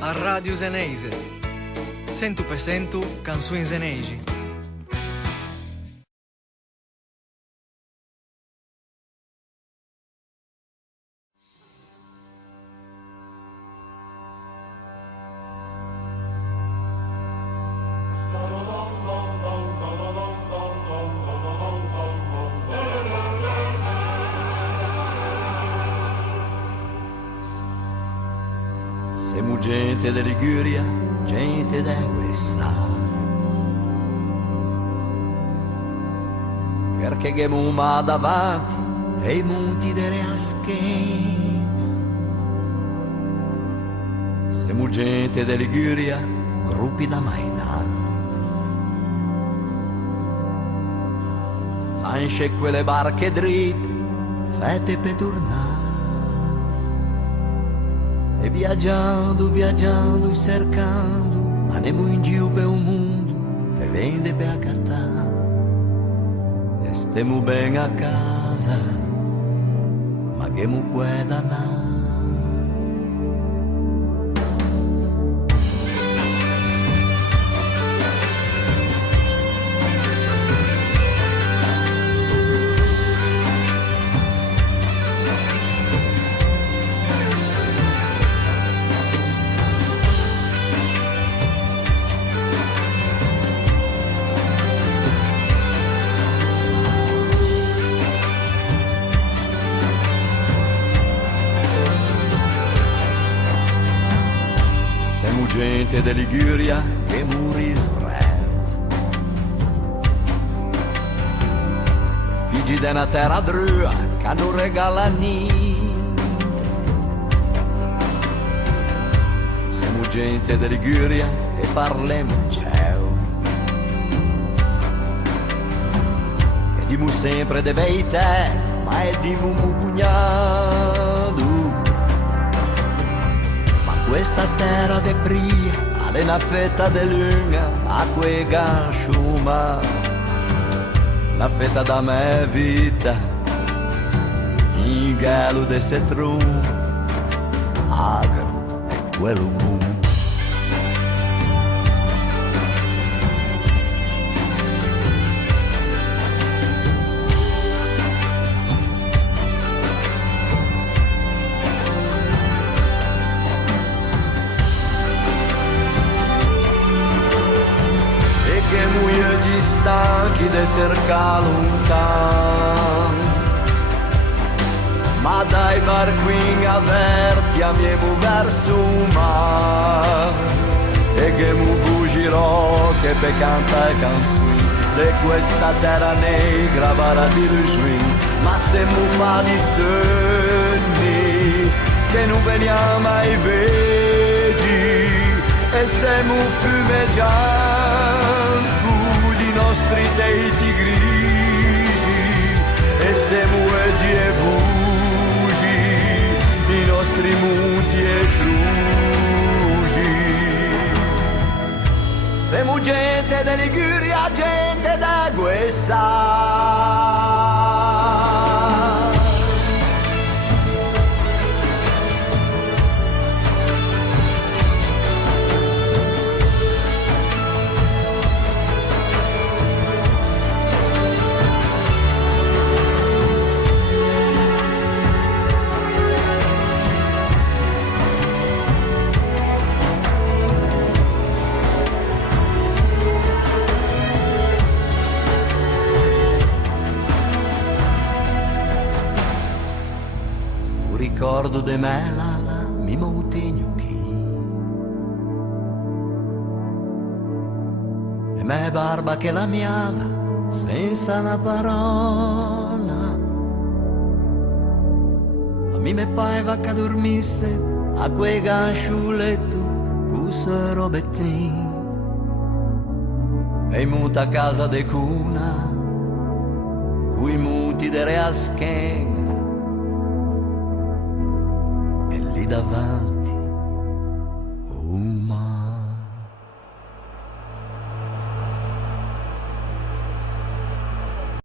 a Radio Zeneise. 100% canzoni zeneisi. Siamo gente da Liguria, gente da questa. Perché che ma davanti e i monti delle aschene. Siamo gente da Liguria, gruppi da Mainà. Lancia quelle barche dritte, fette per tornare. E viaggiando, viaggiando, cercando, andiamo in giro per un mondo e vende per accattare. E stiamo bene a casa, ma che mu puoi dannare? Gente da Liguria che muri Israele, figli di una terra drua che non regala niente. Siamo gente da Liguria e parliamo ciao e dimo sempre de verità, ma è dimo pugnado. Questa terra de bria, alle una fetta de luna, a quei ganciuma, la fetta da me vita, il galo de setrum, agro e quello buono. Stanchi di cercare lontano, ma dai barquini aperti andiamo verso il mare e che mu fuggirò che per cantare canzoni di questa terra negra vara di lui, ma se mu fa di sogni che non veniamo mai vedi e se mu fumeggiamo nostri teiti grigi e se muegi e bugi i nostri muti e cruci. Siamo gente da Liguria, gente da questa. Ricordo de me l'ala mi montegno chi e me barba che la miava senza una parola a mi me pareva che dormisse a quei ganciuletto cusse robettini e muta a casa de cuna cui muti de reaschen davanti un